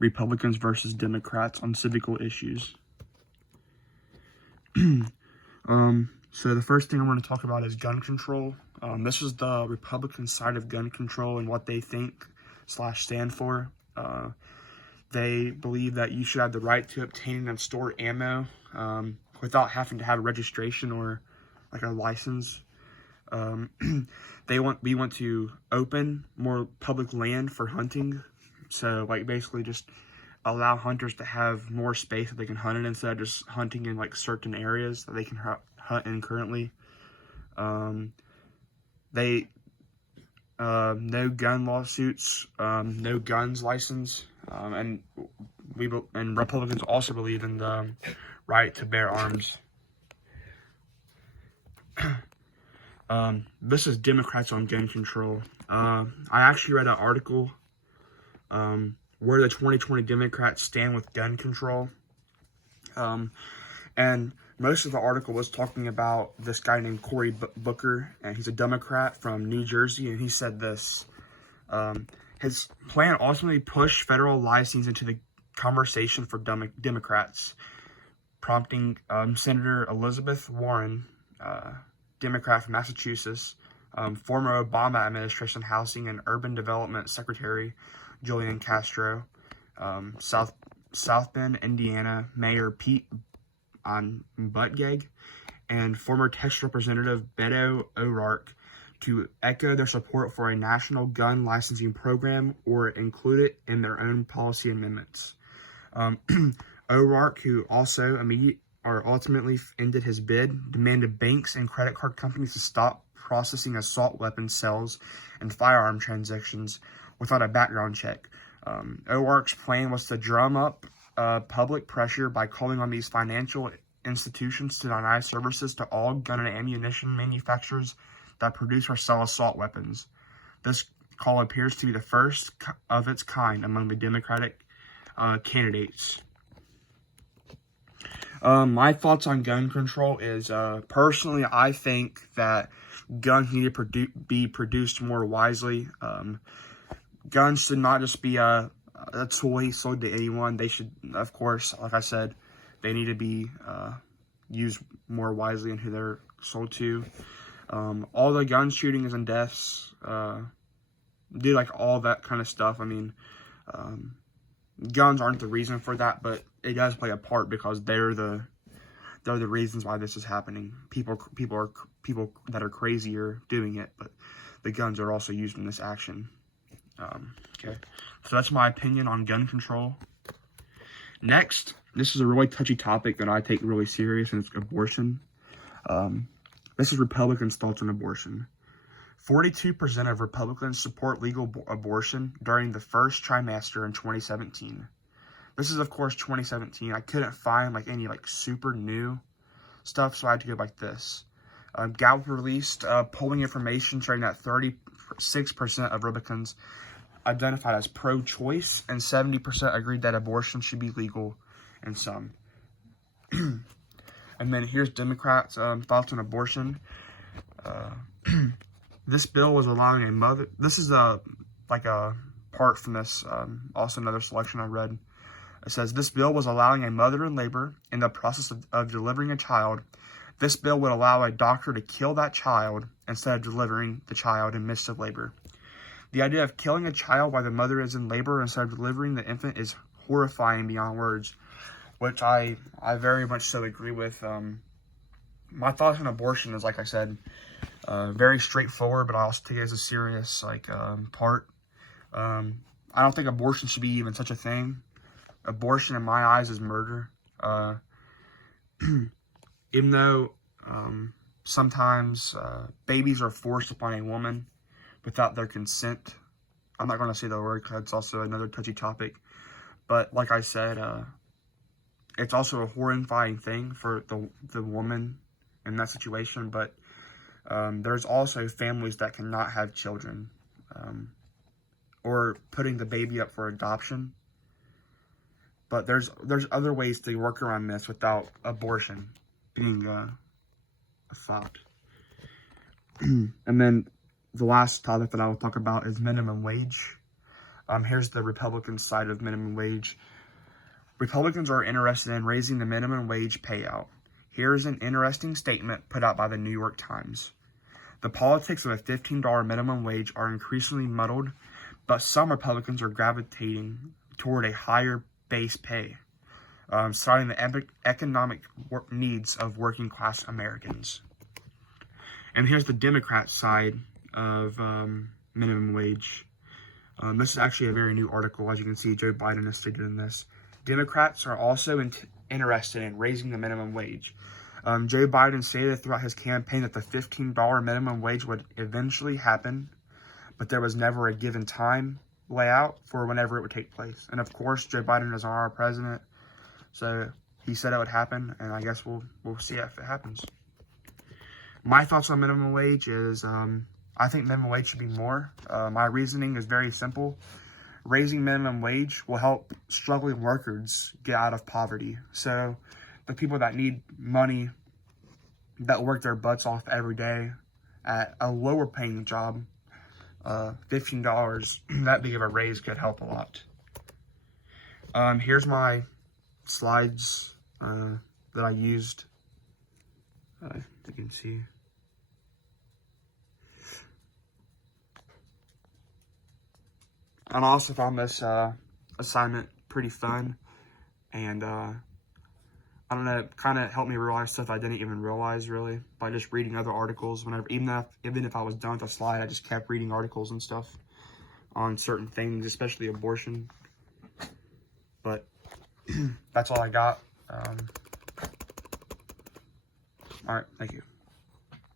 Republicans versus Democrats on civical issues. So the first thing I want to talk about is gun control. This is the Republican side of gun control and what they think / stand for. They believe that you should have the right to obtain and store ammo without having to have a registration or like a license. We want to open more public land for hunting. So like basically just allow hunters to have more space that they can hunt in instead of just hunting in like certain areas that they can hunt in currently. No gun lawsuits, no guns license, and Republicans also believe in the right to bear arms. This is Democrats on gun control. I actually read an article where the 2020 Democrats stand with gun control. And most of the article was talking about this guy named Cory Booker, and he's a Democrat from New Jersey, and he said this. His plan ultimately pushed federal licensing into the conversation for Democrats, prompting Senator Elizabeth Warren, Democrat from Massachusetts, former Obama administration Housing and Urban Development Secretary Julian Castro, South Bend, Indiana Mayor Pete Buttigieg, and former Texas Representative Beto O'Rourke to echo their support for a national gun licensing program or include it in their own policy amendments. O'Rourke, who also ultimately ended his bid, demanded banks and credit card companies to stop processing assault weapon sales and firearm transactions without a background check. O'Rourke's plan was to drum up public pressure by calling on these financial institutions to deny services to all gun and ammunition manufacturers that produce or sell assault weapons. This call appears to be the first of its kind among the Democratic candidates. My thoughts on gun control is, personally, I think that guns need to be produced more wisely. Guns should not just be a toy sold to anyone. They should, of course, like I said, they need to be used more wisely in who they're sold to. All the gun shootings and deaths, like all that kind of stuff. I mean, guns aren't the reason for that, but it does play a part because they're the reasons why this is happening. People that are crazy are doing it, but the guns are also used in this action. Okay, so that's my opinion on gun control. Next, this is a really touchy topic that I take really serious, and it's abortion. This is Republicans' thoughts on abortion. 42% of Republicans support legal abortion during the first trimester in 2017. This is, of course, 2017. I couldn't find any super new stuff, so I had to go like this. Gallup released polling information showing that 36% of Republicans identified as pro-choice, and 70% agreed that abortion should be legal in some. And then here's Democrats' thoughts on abortion. This bill was allowing a mother. This is a part from this. Also another selection I read. It says this bill was allowing a mother in labor in the process of delivering a child. This bill would allow a doctor to kill that child instead of delivering the child in midst of labor. The idea of killing a child while the mother is in labor instead of delivering the infant is horrifying beyond words, which I very much so agree with. My thoughts on abortion is, like I said, very straightforward, but I also take it as a serious part. I don't think abortion should be even such a thing. Abortion, in my eyes, is murder. Even though sometimes babies are forced upon a woman without their consent. I'm not going to say the word because it's also another touchy topic. But like I said, it's also a horrifying thing for the woman in that situation. But there's also families that cannot have children, or putting the baby up for adoption. But there's other ways to work around this without abortion being a thought. And then the last topic that I will talk about is minimum wage. Here's the Republican side of minimum wage. Republicans are interested in raising the minimum wage payout. Here's an interesting statement put out by the New York Times. The politics of a $15 minimum wage are increasingly muddled, but some Republicans are gravitating toward a higher base pay, citing the economic needs of working class Americans. And here's the Democrat side of minimum wage. This is actually a very new article. As you can see, Joe Biden has stated in this. Democrats are also interested in raising the minimum wage. Joe Biden stated throughout his campaign that the $15 minimum wage would eventually happen, but there was never a given time layout for whenever it would take place. And of course, Joe Biden is our president, so he said it would happen, and I guess we'll see if it happens. My thoughts on minimum wage is I think minimum wage should be more. My reasoning is very simple. Raising minimum wage will help struggling workers get out of poverty. So the people that need money, that work their butts off every day at a lower paying job, $15, that big of a raise could help a lot. Here's my slides that I used. You can see. And I also found this assignment pretty fun, and I don't know, it kind of helped me realize stuff I didn't even realize really by just reading other articles. Even if I was done with the slide, I just kept reading articles and stuff on certain things, especially abortion. But that's all I got. All right, thank you.